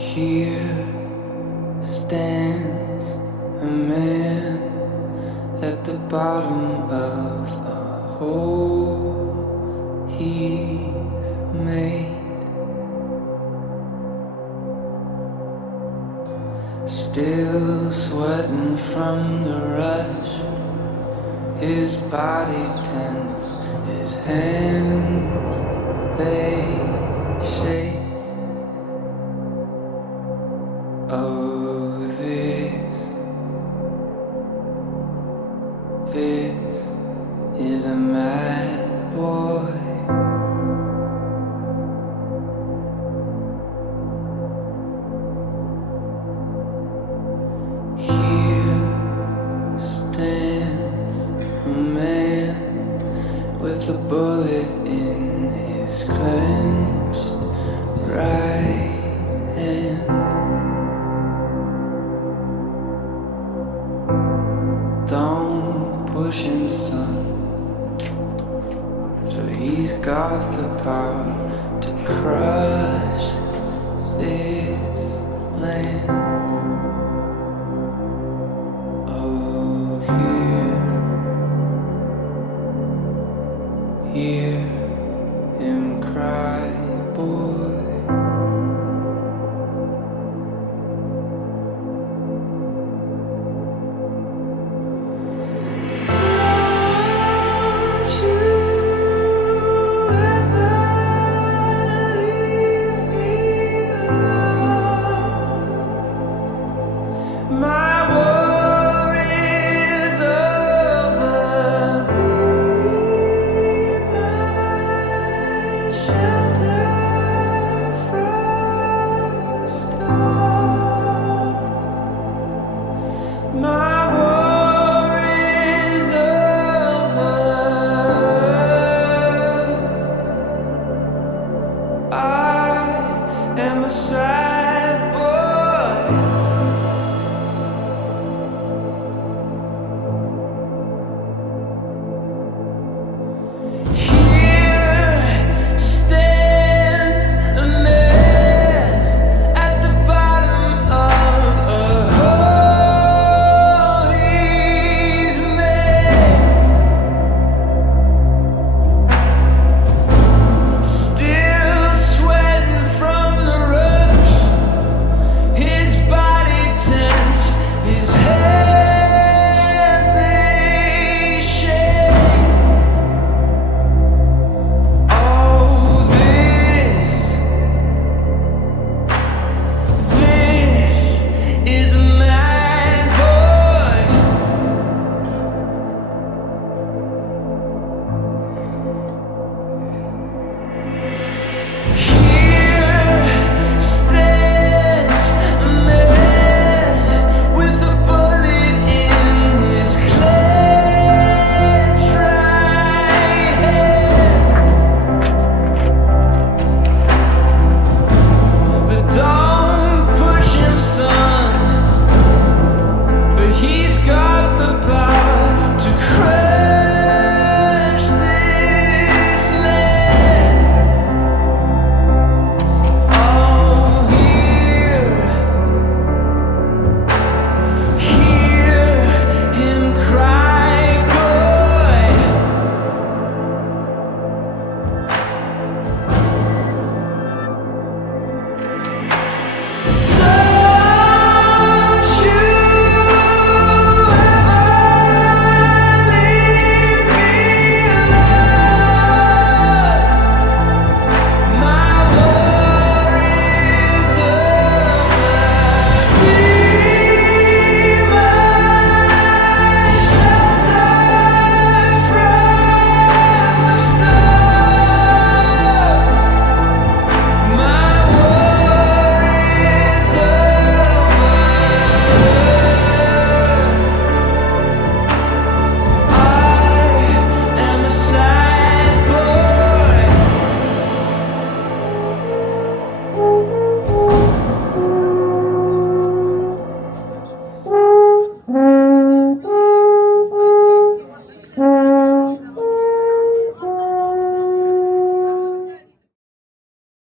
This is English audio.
Here stands a man at the bottom of a hole he's made. Still sweating from the rush, his body tense, his hands, they shake. Oh, this is a mad boy. Here stands a man with a bullet in his clenched right hand. Don't push him, son, for he's got the power to crush